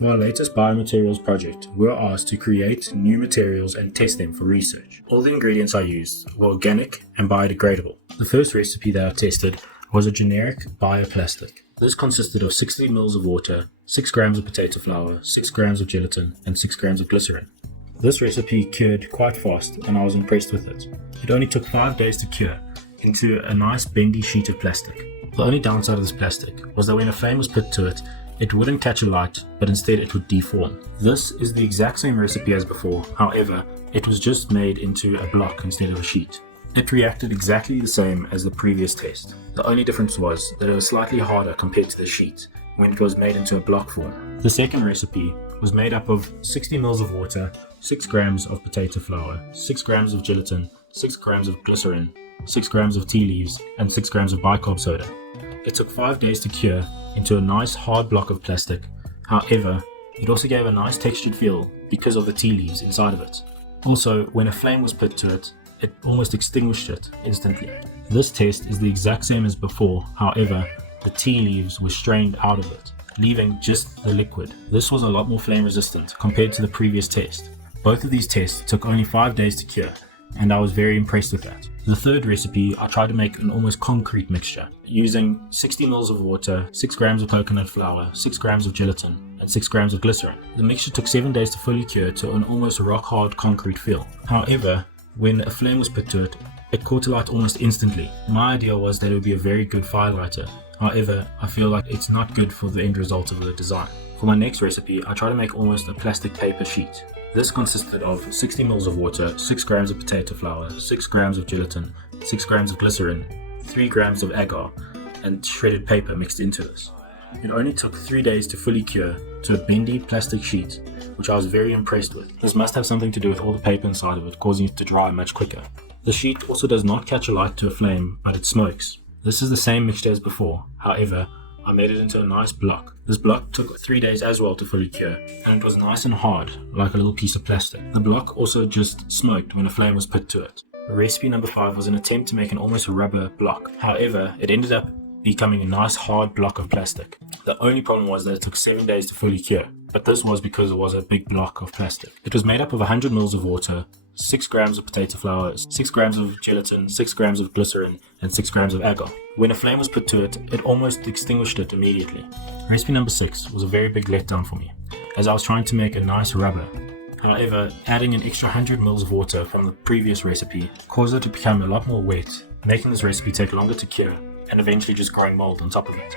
For our latest biomaterials project, we were asked to create new materials and test them for research. All the ingredients I used were organic and biodegradable. The first recipe that I tested was a generic bioplastic. This consisted of 60 ml of water, 6 grams of potato flour, 6 grams of gelatin, and 6 grams of glycerin. This recipe cured quite fast and I was impressed with it. It only took 5 days to cure into a nice bendy sheet of plastic. The only downside of this plastic was that when a flame was put to it, it wouldn't catch a light, but instead it would deform. This is the exact same recipe as before, however, it was just made into a block instead of a sheet. It reacted exactly the same as the previous test. The only difference was that it was slightly harder compared to the sheet when it was made into a block form. The second recipe was made up of 60 ml of water, 6 grams of potato flour, 6 grams of gelatin, 6 grams of glycerin, 6 grams of tea leaves, and 6 grams of bicarb soda. It took 5 days to cure into a nice hard block of plastic. However, it also gave a nice textured feel because of the tea leaves inside of it. Also, when a flame was put to it, it almost extinguished it instantly. This test is the exact same as before, however, the tea leaves were strained out of it, leaving just the liquid. This was a lot more flame resistant compared to the previous test. Both of these tests took only 5 days to cure, and I was very impressed with that. The third recipe, I tried to make an almost concrete mixture using 60 ml of water, 6 grams of coconut flour, 6 grams of gelatin, and 6 grams of glycerin. The mixture took 7 days to fully cure to an almost rock hard concrete feel. However, when a flame was put to it, it caught alight almost instantly. My idea was that it would be a very good fire lighter. However, I feel like it's not good for the end result of the design. For my next recipe, I tried to make almost a plastic paper sheet. This consisted of 60 ml of water, 6 grams of potato flour, 6 grams of gelatin, 6 grams of glycerin, 3 grams of agar, and shredded paper mixed into this. It only took 3 days to fully cure to a bendy plastic sheet, which I was very impressed with. This must have something to do with all the paper inside of it, causing it to dry much quicker. The sheet also does not catch a light to a flame, but it smokes. This is the same mixture as before, however, I made it into a nice block. This block took 3 days as well to fully cure, and it was nice and hard, like a little piece of plastic. The block also just smoked when a flame was put to it. Recipe number 5 was an attempt to make an almost rubber block. However, it ended up becoming a nice hard block of plastic. The only problem was that it took 7 days to fully cure, but this was because it was a big block of plastic. It was made up of 100 ml of water, 6 grams of potato flour, 6 grams of gelatin, 6 grams of glycerin, and 6 grams of agar. When a flame was put to it, it almost extinguished it immediately. Recipe number 6 was a very big letdown for me, as I was trying to make a nice rubber. However, adding an extra 100 ml of water from the previous recipe caused it to become a lot more wet, making this recipe take longer to cure, and eventually just growing mold on top of it.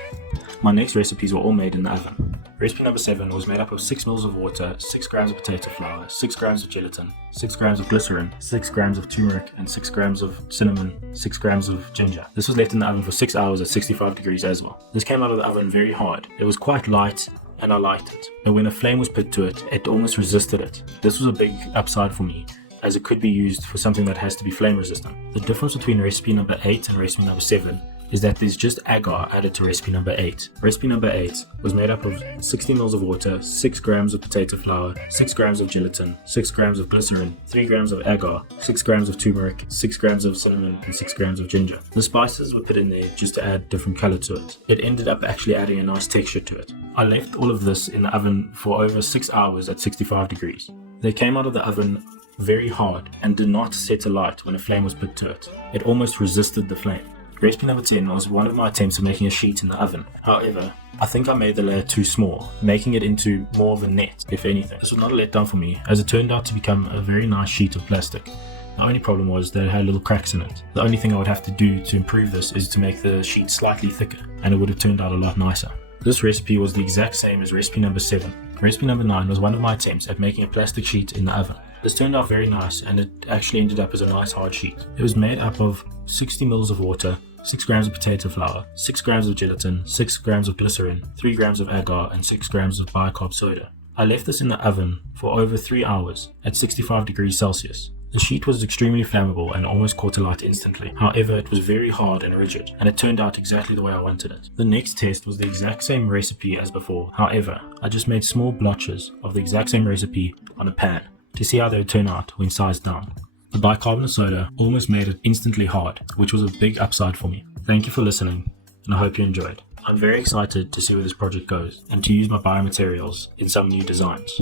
My next recipes were all made in the oven. Recipe number 7 was made up of 6 ml of water, 6 grams of potato flour, 6 grams of gelatin, 6 grams of glycerin, 6 grams of turmeric, and 6 grams of cinnamon, 6 grams of ginger. This was left in the oven for 6 hours at 65 degrees as well. This came out of the oven very hard. It was quite light, and I liked it. And when a flame was put to it, it almost resisted it. This was a big upside for me, as it could be used for something that has to be flame resistant. The difference between recipe number 8 and recipe number 7 is that there's just agar added to recipe number 8. Recipe number 8 was made up of 60 ml of water, 6 grams of potato flour, 6 grams of gelatin, 6 grams of glycerin, 3 grams of agar, 6 grams of turmeric, 6 grams of cinnamon, and 6 grams of ginger. The spices were put in there just to add different color to it. It ended up actually adding a nice texture to it. I left all of this in the oven for over 6 hours at 65 degrees. They came out of the oven very hard and did not set alight when a flame was put to it. It almost resisted the flame. Recipe number 10 was one of my attempts at making a sheet in the oven. However, I think I made the layer too small, making it into more of a net, if anything. This was not a letdown for me, as it turned out to become a very nice sheet of plastic. The only problem was that it had little cracks in it. The only thing I would have to do to improve this is to make the sheet slightly thicker, and it would have turned out a lot nicer. This recipe was the exact same as recipe number 7. Recipe number 9 was one of my attempts at making a plastic sheet in the oven. This turned out very nice, and it actually ended up as a nice hard sheet. It was made up of 60 ml of water, 6 grams of potato flour, 6 grams of gelatin, 6 grams of glycerin, 3 grams of agar, and 6 grams of bicarb soda. I left this in the oven for over 3 hours at 65 degrees Celsius. The sheet was extremely flammable and almost caught alight instantly. However, it was very hard and rigid, and it turned out exactly the way I wanted it. The next test was the exact same recipe as before. However, I just made small blotches of the exact same recipe on a pan to see how they would turn out when sized down. The bicarbonate soda almost made it instantly hard, which was a big upside for me. Thank you for listening, and I hope you enjoyed. I'm very excited to see where this project goes and to use my biomaterials in some new designs.